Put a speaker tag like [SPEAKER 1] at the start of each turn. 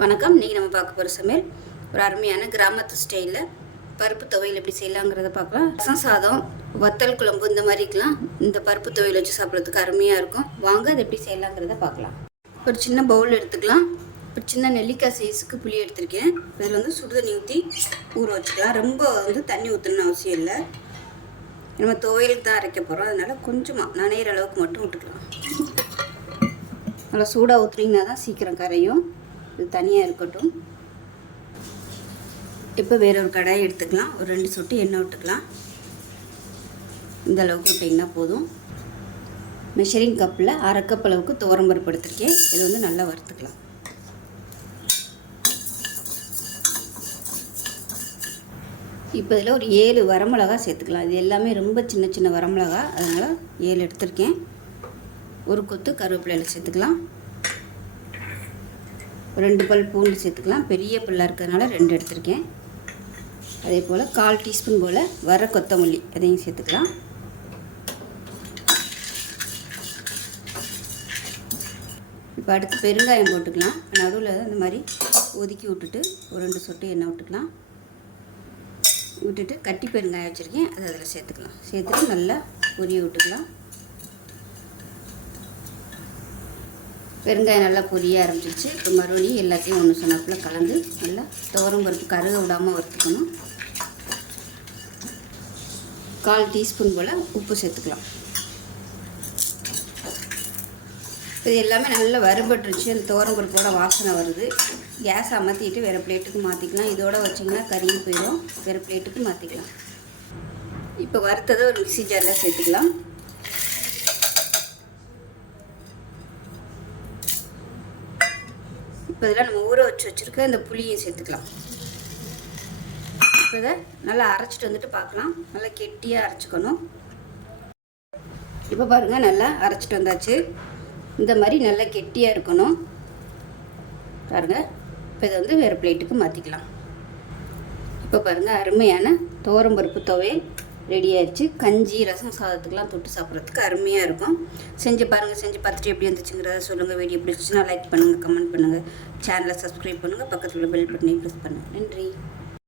[SPEAKER 1] வணக்கம். இன்றைக்கி நம்ம பார்க்க போகிற சமையல் ஒரு அருமையான கிராமத்து ஸ்டைலில் பருப்பு துவையல் எப்படி செய்யலாங்கிறத பார்க்கலாம். ரசம் சாதம் வத்தல் குழம்பு இந்த மாதிரிக்கெலாம் இந்த பருப்பு துவையல் வச்சு சாப்பிட்றதுக்கு அருமையாக இருக்கும். வாங்க அதை எப்படி செய்யலாங்கிறத பார்க்கலாம். ஒரு சின்ன பவுல் எடுத்துக்கலாம். ஒரு சின்ன நெல்லிக்காய் சைஸுக்கு புளி எடுத்திருக்கேன். இதில் வந்து சுடுதண்ணி ஊற்றி ஊற வச்சுக்கலாம். ரொம்ப வந்து தண்ணி ஊற்றணும்னு அவசியம் இல்லை. நம்ம துவையலுக்கு தான் அரைக்க போகிறோம் அதனால் கொஞ்சமாக நனையிற அளவுக்கு மட்டும் விட்டுக்கலாம் நல்லா சூடாக ஊற்றுனீங்கன்னா தான் சீக்கிரம் கரையும். இது தனியாக இருக்கட்டும். இப்போ வேற ஒரு கடாயை எடுத்துக்கலாம். ஒரு ரெண்டு சொட்டு எண்ணெய் விட்டுக்கலாம். இந்த அளவுக்கு விட்டிங்கன்னா போதும். மெஷரிங் கப்பில் அரை கப் அளவுக்கு துவரம்பருப்பு எடுத்துருக்கேன். இது வந்து நல்லா வறுத்துக்கலாம். இப்போ இதில் ஒரு ஏழு வரமிளகா சேர்த்துக்கலாம். இது எல்லாமே ரொம்ப சின்ன சின்ன வரமிளகா. அதனால் ஏழு எடுத்திருக்கேன். ஒரு கொத்து கருவேப்பிலையில் சேர்த்துக்கலாம். ரெண்டு பல் பூண்டு சேர்த்துக்கலாம். பெரிய பல்லாக இருக்கிறதுனால ரெண்டு எடுத்திருக்கேன். அதே போல் கால் டீஸ்பூன் போல் வர கொத்தமல்லி அதையும் சேர்த்துக்கலாம். இப்போ அடுத்து பெருங்காயம் போட்டுக்கலாம். நடுவில் இந்த மாதிரி ஒதுக்கி விட்டுட்டு ஒரு ரெண்டு சொட்டு எண்ணெய் விட்டுக்கலாம். விட்டுட்டு கட்டி பெருங்காயம் வச்சுருக்கேன். அதை அதில் சேர்த்துக்கலாம். சேர்த்துட்டு நல்லா பொரிய விட்டுக்கலாம். பெருங்காயம் நல்லா பொரிய ஆரம்பிச்சிருச்சு. இப்போ மறுபடியும் எல்லாத்தையும் ஒன்று சொன்னப்பில் கலந்து நல்லா துவரம் பருப்பு கருக விடாமல் வறுத்துக்கணும். கால் டீஸ்பூன் போல் உப்பு சேர்த்துக்கலாம். இது எல்லாமே நல்லா வறுபட்டுருச்சு. அந்த துவரம் பருப்போட வாசனை வருது. கேஸ் அமர்த்திட்டு வேறு பிளேட்டுக்கு மாற்றிக்கலாம் இதோட வச்சிங்கன்னா கறியும் போயிடும். வேறு பிளேட்டுக்கு மாற்றிக்கலாம் இப்போ வறுத்ததை ஒரு மிக்சி ஜாரில் சேர்த்துக்கலாம். இப்போ இதில் நம்ம ஊற வச்சு வச்சுருக்க இந்த புளியை சேர்த்துக்கலாம். இப்போ இதை நல்லா அரைச்சிட்டு வந்துட்டு பார்க்கலாம். நல்லா கெட்டியாக அரைச்சிக்கணும். இப்போ பாருங்கள் நல்லா அரைச்சிட்டு வந்தாச்சு. இந்த மாதிரி நல்லா கெட்டியாக இருக்கணும். பாருங்கள் இப்போ இதை வந்து வேறு பிளேட்டுக்கு மாற்றிக்கலாம் இப்போ பாருங்கள் அருமையான பருப்பு துவையல் ரெடி ஆயிடுச்சு கஞ்சி ரசம் சாதத்துக்கெலாம் தொட்டு சாப்பிட்றதுக்கு அருமையாக இருக்கும். செஞ்சு பாருங்கள் செஞ்சு பார்த்துட்டு எப்படி இருந்துச்சுங்கிறத சொல்லுங்கள் வீடியோ பிடிச்சிச்சுன்னா லைக் பண்ணுங்கள் கமெண்ட் பண்ணுங்கள் சேனலை சப்ஸ்கிரைப் பண்ணுங்கள் பக்கத்தில் உள்ள பெல் பட்டனையும் ப்ரெஸ் பண்ணுங்கள் நன்றி.